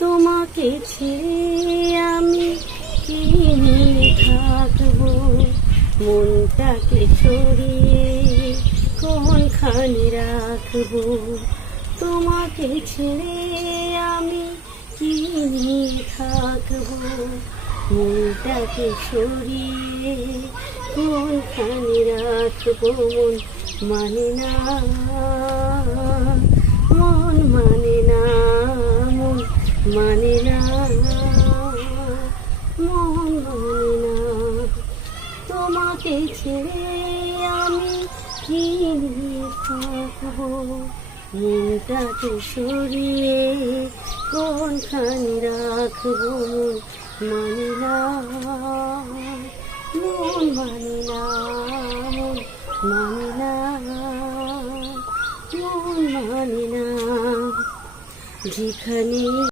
তোমাকে ছেড়ে আমি কি নিয়ে থাকবো, মনটাকে ছড়িয়ে কোনখানে রাখবো। তোমাকে ছেড়ে আমি কি নিয়ে থাকবো, মনটাকে ছড়িয়ে কোনখানে রাখবো। মন মানে না, মন মানে না, মন মানে না, মন মানে না। তোমাকে ছেড়ে আমি কি নিয়ে থাকবো, মনটাকে সরিয়ে কোনখানে রাখবো। মন মানে না, মন মানে না, মন মানে না, মন মানে না। যেখানে